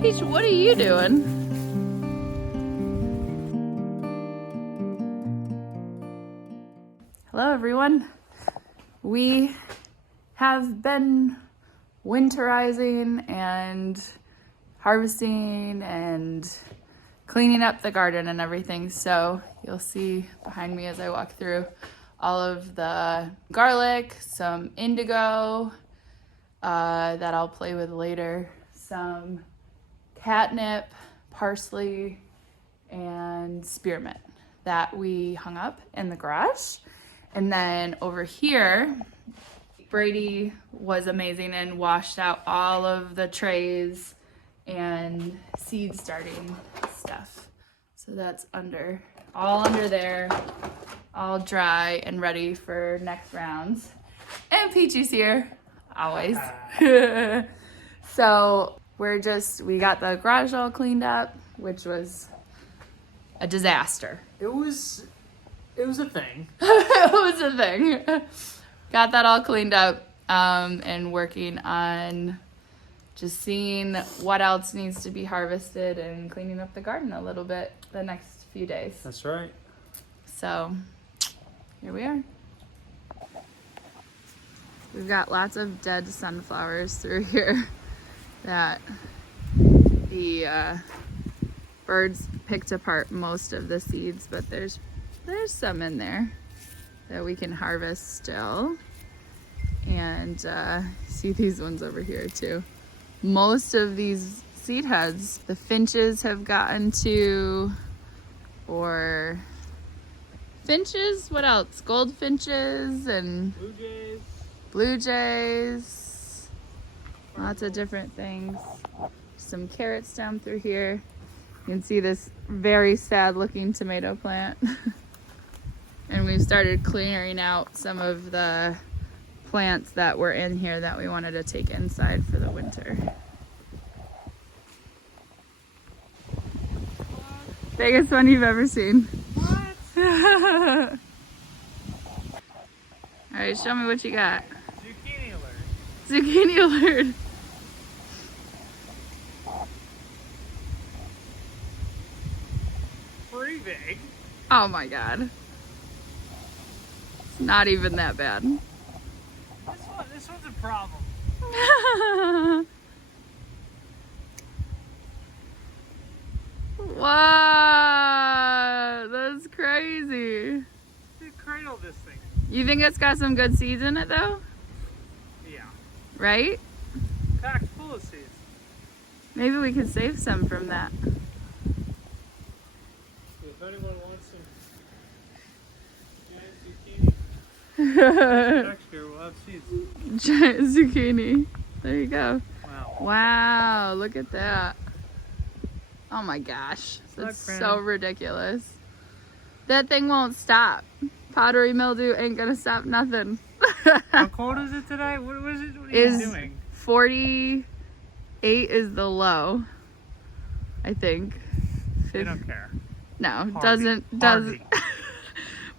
Peach, what are you doing? Hello everyone. We have been winterizing and harvesting and cleaning up the garden and everything. So you'll see behind me as I walk through all of the garlic, some indigo that I'll play with later, some catnip, parsley, and spearmint that we hung up in the garage. And then over here, Brady was amazing and washed out all of the trays and seed starting stuff. So that's all under there, all dry and ready for next rounds. And Peachy's here, always. So we got the garage all cleaned up, which was a disaster. It was a thing. It was a thing. Got that all cleaned up and working on just seeing what else needs to be harvested and cleaning up the garden a little bit the next few days. That's right. So here we are. We've got lots of dead sunflowers through here that the birds picked apart most of the seeds, but there's some in there that we can harvest still. And see these ones over here too. Most of these seed heads, the finches have gotten to, or finches, what else? Goldfinches and blue jays, lots of different things. Some carrots down through here. You can see this very sad looking tomato plant. And we've started clearing out some of the plants that were in here that we wanted to take inside for the winter. Biggest one you've ever seen. What? All right, show me what you got. Zucchini alert. Zucchini alert. Pretty big. Oh my God. It's not even that bad. This one's a problem. Wow, that's crazy. Cradle this thing. You think it's got some good seeds in it though? Yeah. Right? Packed full of seeds. Maybe we could save some from that. If anyone wants some giant zucchini, next year we'll have seeds. Giant zucchini. There you go. Wow. Wow, look at that. Oh my gosh, that's Look, so ridiculous. That thing won't stop. Powdery mildew ain't gonna stop nothing. How cold is it today? What was it? What are you doing? 48 is the low, I think. They don't care. No, Hardy. doesn't.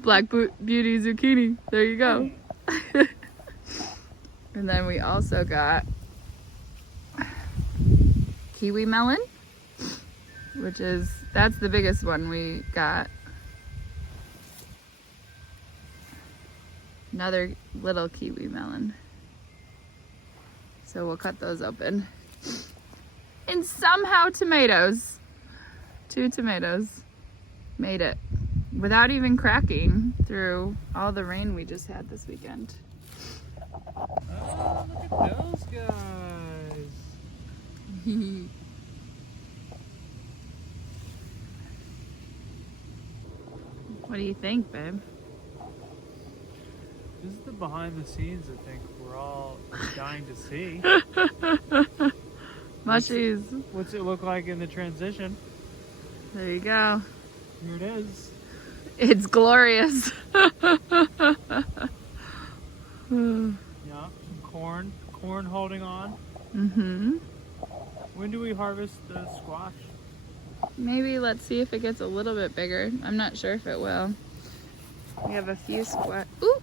Black Beauty zucchini. There you go. And then we also got kiwi melon, that's the biggest one we got. Another little kiwi melon. So we'll cut those open. And somehow tomatoes. 2 tomatoes made it without even cracking through all the rain we just had this weekend. Oh, look at those guys. What do you think, babe? This is the behind the scenes I think we're all dying to see. Mushies. What's it look like in the transition? There you go. Here it is. It's glorious. Yeah, some corn holding on. Mm-hmm. When do we harvest the squash? Maybe let's see if it gets a little bit bigger. I'm not sure if it will. We have a few Ooh!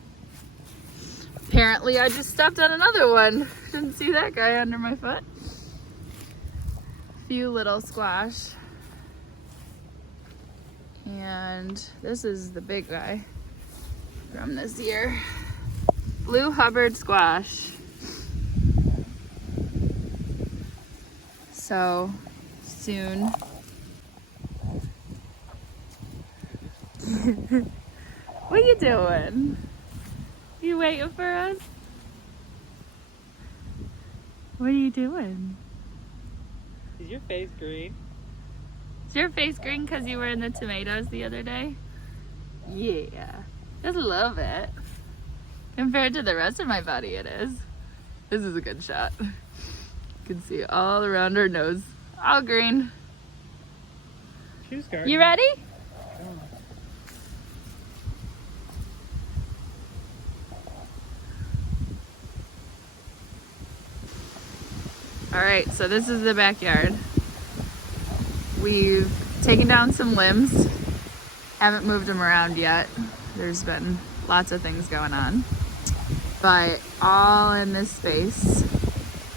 Apparently I just stepped on another one. Didn't see that guy under my foot. few little squash. And this is the big guy from this year. Blue Hubbard squash. So soon. What are you doing? You waiting for us? What are you doing? Is your face green? Is your face green because you were in the tomatoes the other day? Yeah. Just love it. Compared to the rest of my body, it is. This is a good shot. You can see all around her nose. All green. Choose garden. You ready? All right, so this is the backyard. We've taken down some limbs. Haven't moved them around yet. There's been lots of things going on. But all in this space,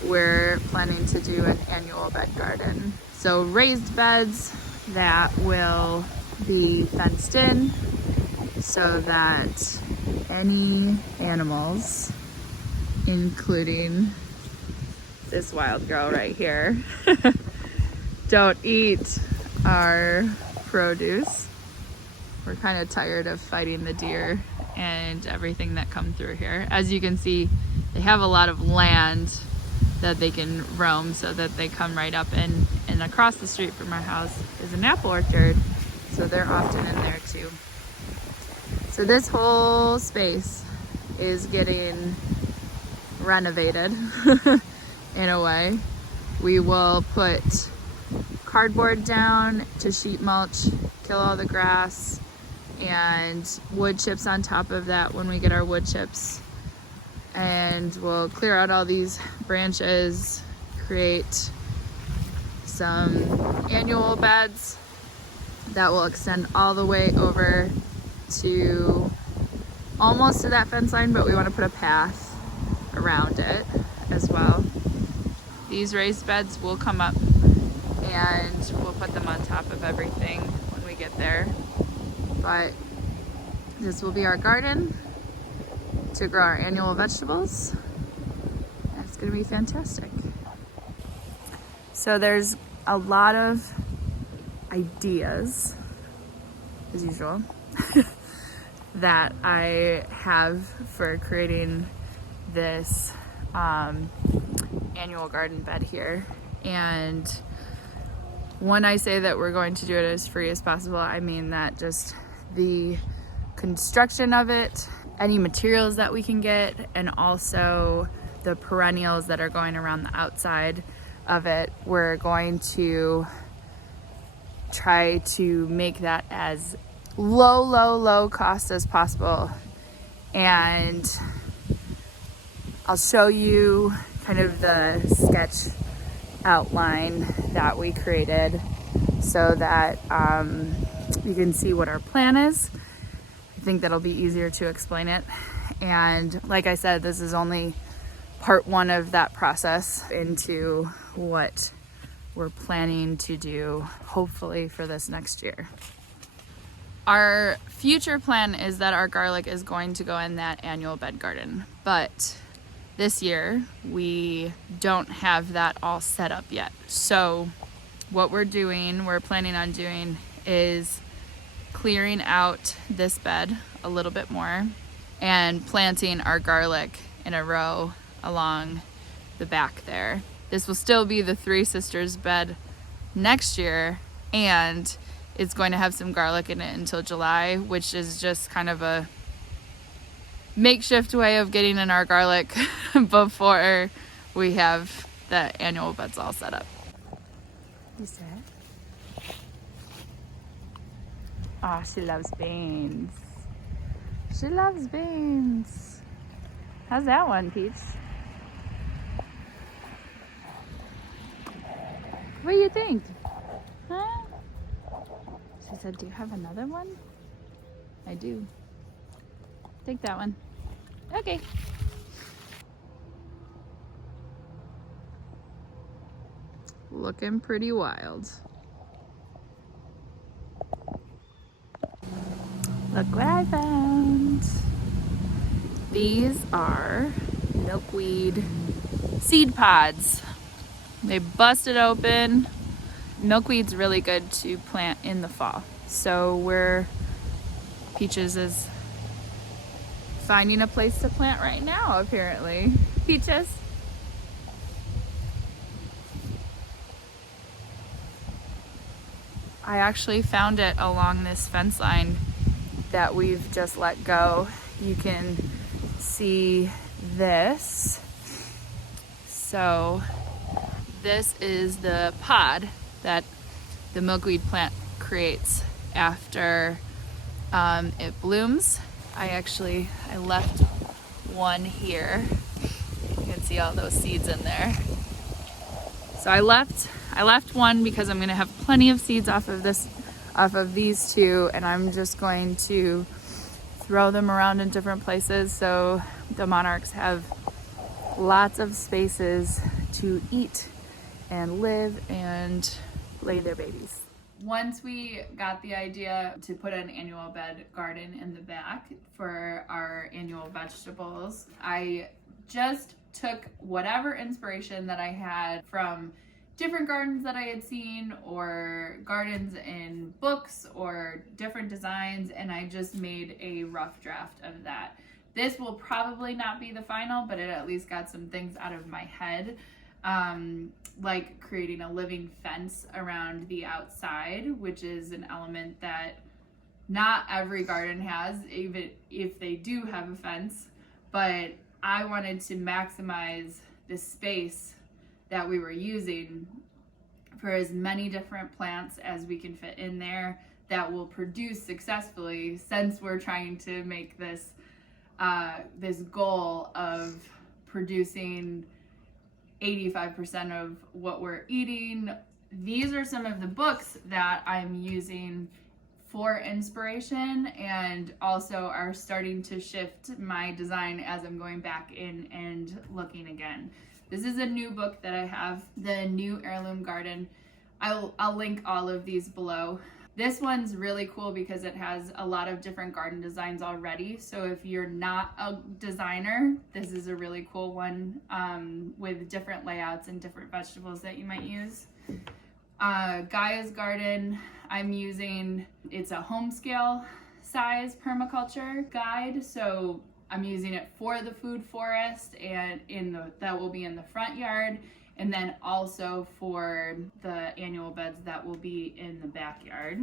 we're planning to do an annual bed garden. So raised beds that will be fenced in so that any animals, including this wild girl right here, don't eat our produce. We're kind of tired of fighting the deer and everything that come through here. As you can see, they have a lot of land that they can roam so that they come right up in. And across the street from our house is an apple orchard, so they're often in there too. So this whole space is getting renovated in a way. We will put cardboard down to sheet mulch, kill all the grass, and wood chips on top of that when we get our wood chips. And we'll clear out all these branches, create some annual beds that will extend all the way over to almost to that fence line, but we want to put a path around it as well. These raised beds will come up and we'll put them on top of everything when we get there. But this will be our garden to grow our annual vegetables. And it's gonna be fantastic. So there's a lot of ideas, as usual, that I have for creating this annual garden bed here. And when I say that we're going to do it as free as possible, I mean that just the construction of it, any materials that we can get, and also the perennials that are going around the outside of it. We're going to try to make that as low cost as possible. And I'll show you kind of the sketch outline that we created so that you can see what our plan is. I think that'll be easier to explain it. And like I said, this is only part one of that process into what we're planning to do, hopefully for this next year. Our future plan is that our garlic is going to go in that annual bed garden, but this year we don't have that all set up yet. So what we're planning on doing is clearing out this bed a little bit more and planting our garlic in a row along the back there. This will still be the Three Sisters bed next year, and it's going to have some garlic in it until July, which is just kind of a makeshift way of getting in our garlic before we have the annual beds all set up. You said? Ah, she loves beans. She loves beans. How's that one, Peach? What do you think? Huh? She said, do you have another one? I do. Take that one. Okay. looking pretty wild. Look what I found. These are milkweed seed pods. They busted open. Milkweed's really good to plant in the fall. So Peaches is finding a place to plant right now, apparently. Peaches? I actually found it along this fence line that we've just let go. You can see this. So this is the pod that the milkweed plant creates after it blooms. I left one here. You can see all those seeds in there. So I left one because I'm gonna have plenty of seeds off of these two, and I'm just going to throw them around in different places so the monarchs have lots of spaces to eat and live and lay their babies. Once we got the idea to put an annual bed garden in the back for our annual vegetables, I just took whatever inspiration that I had from different gardens that I had seen or gardens in books or different designs, and I just made a rough draft of that. This will probably not be the final, but it at least got some things out of my head, like creating a living fence around the outside, which is an element that not every garden has, even if they do have a fence. But I wanted to maximize the space that we were using for as many different plants as we can fit in there that will produce successfully, since we're trying to make this this goal of producing 85% of what we're eating. These are some of the books that I'm using for inspiration, and also are starting to shift my design as I'm going back in and looking again. This is a new book that I have, The New Heirloom Garden. I'll link all of these below. This one's really cool because it has a lot of different garden designs already. So if you're not a designer, this is a really cool one with different layouts and different vegetables that you might use. Gaia's Garden, I'm using, it's a home scale size permaculture guide. So I'm using it for the food forest and that will be in the front yard, and then also for the annual beds that will be in the backyard.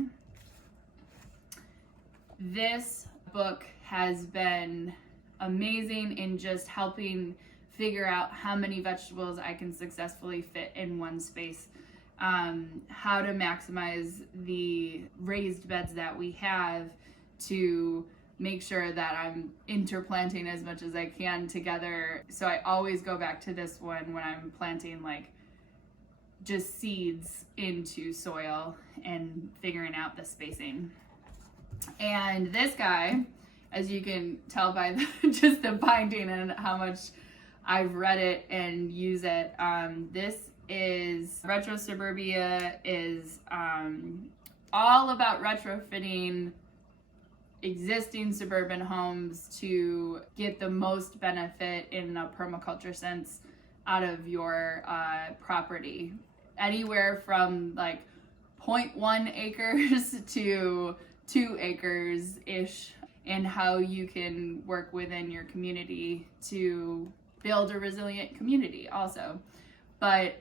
This book has been amazing in just helping figure out how many vegetables I can successfully fit in one space, how to maximize the raised beds that we have to make sure that I'm interplanting as much as I can together. So I always go back to this one when I'm planting like just seeds into soil and figuring out the spacing. And this guy, as you can tell by just the binding and how much I've read it and use it, this is Retro Suburbia, is all about retrofitting existing suburban homes to get the most benefit in a permaculture sense out of your property. Anywhere from like 0.1 acres to 2 acres ish, and how you can work within your community to build a resilient community also. But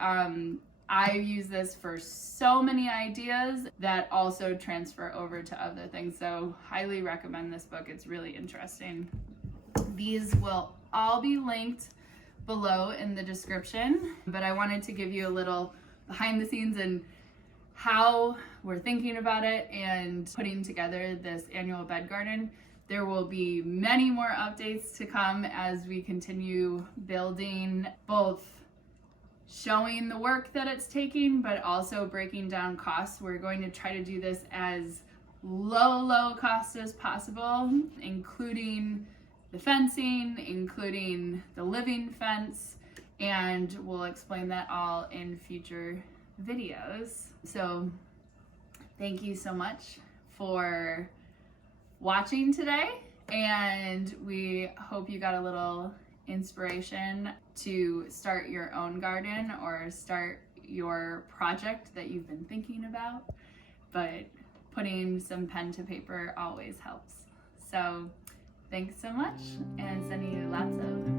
I use this for so many ideas that also transfer over to other things. So highly recommend this book. It's really interesting. These will all be linked below in the description, but I wanted to give you a little behind the scenes and how we're thinking about it and putting together this annual bed garden. There will be many more updates to come as we continue building, both showing the work that it's taking, but also breaking down costs. We're going to try to do this as low cost as possible, including the fencing, including the living fence, and we'll explain that all in future videos. So thank you so much for watching today, and we hope you got a little inspiration to start your own garden or start your project that you've been thinking about, but putting some pen to paper always helps. So thanks so much, and sending you lots of